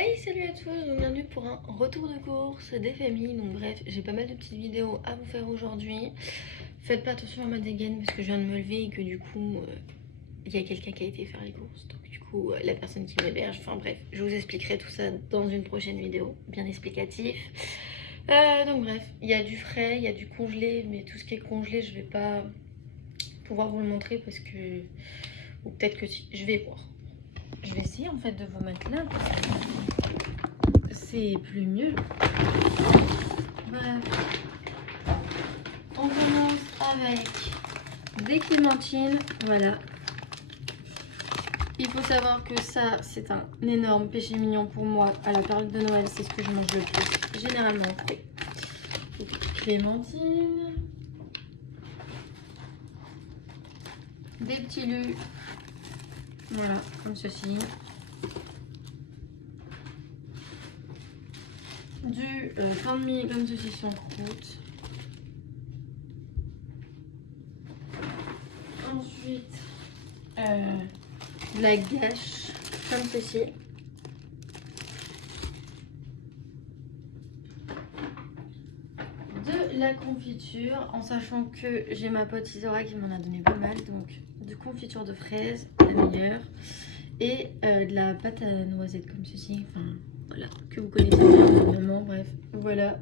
Hey, salut à tous, bienvenue pour un retour de course des familles. Donc bref, j'ai pas mal de petites vidéos à vous faire aujourd'hui. Faites pas attention à ma dégaine parce que je viens de me lever et que du coup il y a quelqu'un qui a été faire les courses. Donc du coup la personne qui m'héberge, enfin bref, je vous expliquerai tout ça dans une prochaine vidéo, bien explicatif. Donc bref, il y a du frais, il y a du congelé, mais tout ce qui est congelé je vais pas pouvoir vous le montrer parce que... Ou peut-être que si, je vais voir. Je vais essayer en fait de vous mettre là. C'est plus mieux. Bref. On commence avec des clémentines. Voilà. Il faut savoir que ça, c'est un énorme péché mignon pour moi. À la période de Noël, c'est ce que je mange le plus. Généralement, clémentines. Des petits lus. Voilà, comme ceci. Du pain de mie comme ceci sans croûte. Ensuite, de la gâche comme ceci. De la confiture, en sachant que j'ai ma pote Isora qui m'en a donné pas mal. Donc, de confiture de fraises, la meilleure. Et de la pâte à noisettes comme ceci. Enfin, voilà, que vous connaissez bien évidemment. Bref, voilà.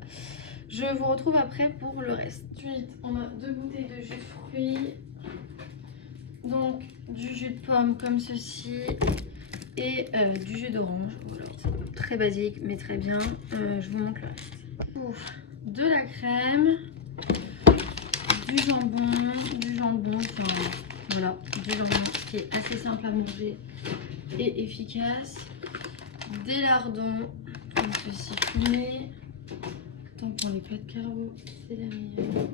Je vous retrouve après pour le reste. Ensuite, on a 2 bouteilles de jus de fruits. Donc, du jus de pomme comme ceci. Et du jus d'orange. Voilà, très basique, mais très bien. Je vous montre le reste. De la crème. Du jambon, enfin, voilà, du jambon qui est assez simple à manger et efficace. Des lardons, comme ceci fumé. Tant pour les plats de carreaux, c'est la meilleure.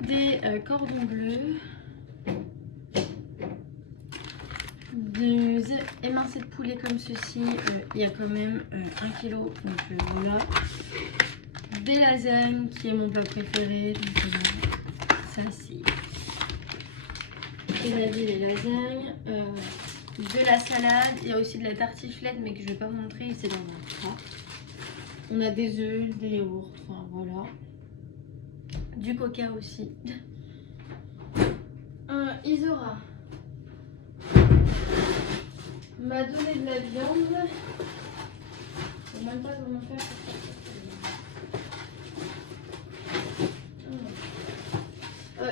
Des cordons bleus. Des émincés de poulet comme ceci. Il y a quand même 1 kg, donc voilà. Des lasagnes, qui est mon plat préféré. Donc, ça, c'est... Et la vie, les lasagnes. De la salade. Il y a aussi de la tartiflette, mais que je vais pas vous montrer. C'est dans un plat. On a des œufs, des yaourts. Enfin, voilà. Du coca aussi. Isora m'a donné de la viande. Je sais même pas comment faire.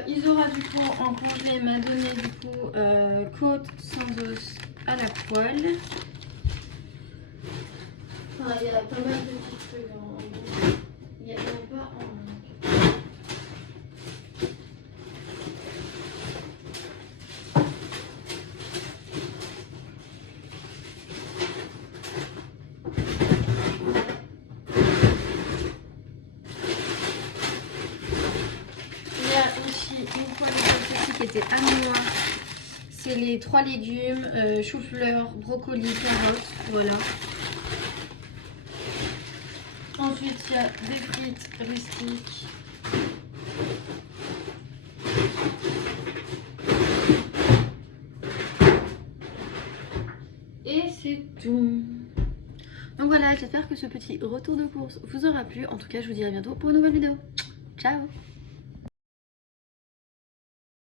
Isora du coup en congelé m'a donné du coup côte sans os à la poêle. Enfin, il y a pas mal de petits trucs il n'y a même pas en manque. Il y a aussi une poêle de ceci qui était à moi. C'est les 3 légumes, chou-fleur, brocoli, carottes, voilà. Ensuite, il y a des frites rustiques. Et c'est tout. Donc voilà, j'espère que ce petit retour de course vous aura plu. En tout cas, je vous dis à bientôt pour une nouvelle vidéo. Ciao!